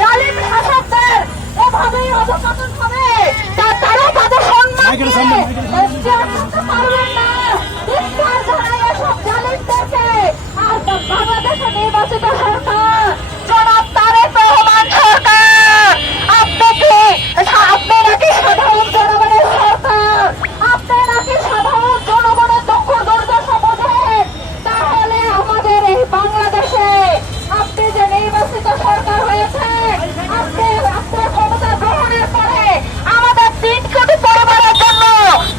জালিম শাসকদের এভাবেই অধঃপতন হবে। তারও তাদের সম্মান করতে পারবেন না। ধিক্কার জানাই এসব জালিমদেরকে। আর বাংলাদেশের নির্বাচিত সরকার